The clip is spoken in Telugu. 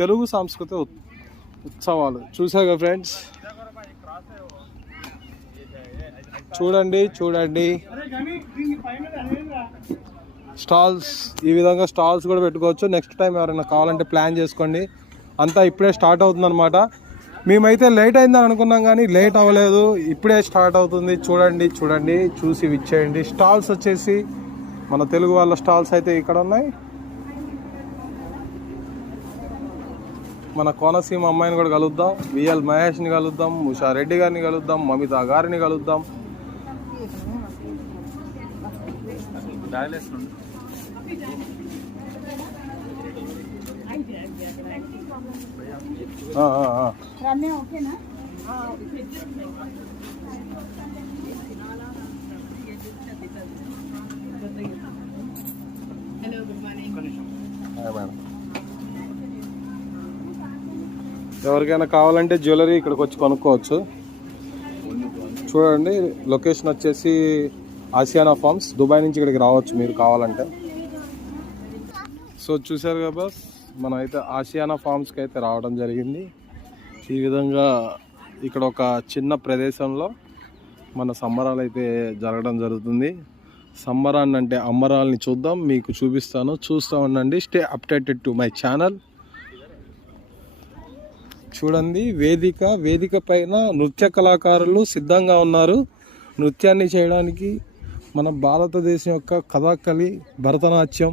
తెలుగు సాంస్కృతిక ఉత్సవాలు చూసాగా ఫ్రెండ్స్. చూడండి స్టాల్స్, ఈ విధంగా స్టాల్స్ కూడా పెట్టుకోవచ్చు. నెక్స్ట్ టైం ఎవరైనా కావాలంటే ప్లాన్ చేసుకోండి. అంతా ఇప్పుడే స్టార్ట్ అవుతుంది అనమాట. మేమైతే లేట్ అయిందని అనుకున్నాం కానీ లేట్ అవ్వలేదు, ఇప్పుడే స్టార్ట్ అవుతుంది. చూడండి చూసి విచ్చేయండి. స్టాల్స్ వచ్చేసి మన తెలుగు వాళ్ళ స్టాల్స్ అయితే ఇక్కడ ఉన్నాయి. మన కోనసీమ అమ్మాయిని కూడా కలుద్దాం, విఎల్ మహేష్ని కలుద్దాం, ఉషా రెడ్డి గారిని కలుద్దాం, మమితా గారిని కలుద్దాం. ఎవరికైనా కావాలంటే జ్యువెలరీ ఇక్కడికి వచ్చి కొనుక్కోవచ్చు. చూడండి లొకేషన్ వచ్చేసి ఆసియానా ఫార్మ్స్, దుబాయ్ నుంచి ఇక్కడికి రావచ్చు మీరు కావాలంటే. సో చూసారు కదా, మనం అయితే ఆసియానా ఫార్మ్స్కి అయితే రావడం జరిగింది. ఈ విధంగా ఇక్కడ ఒక చిన్న ప్రదేశంలో మన సంబరాలు అయితే జరగడం జరుగుతుంది. సంబరాన్ని అంటే అమ్మరాల్ని చూద్దాం, మీకు చూపిస్తాను, చూస్తూ ఉండండి. Stay updated to my channel. చూడండి వేదిక పైన నృత్య కళాకారులు సిద్ధంగా ఉన్నారు నృత్యాన్ని చేయడానికి. మన భారతదేశం యొక్క కథాకళి భరతనాట్యం